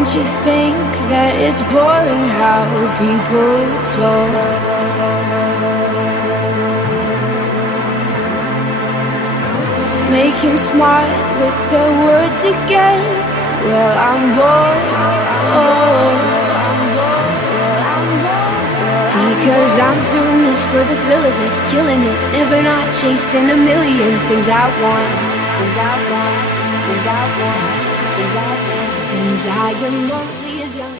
Don't you think that it's boring how people talk? Making smart with their words again. Well, I'm bored. Because I'm doing this for the thrill of it, killing it, never not chasing a million things I want. And I am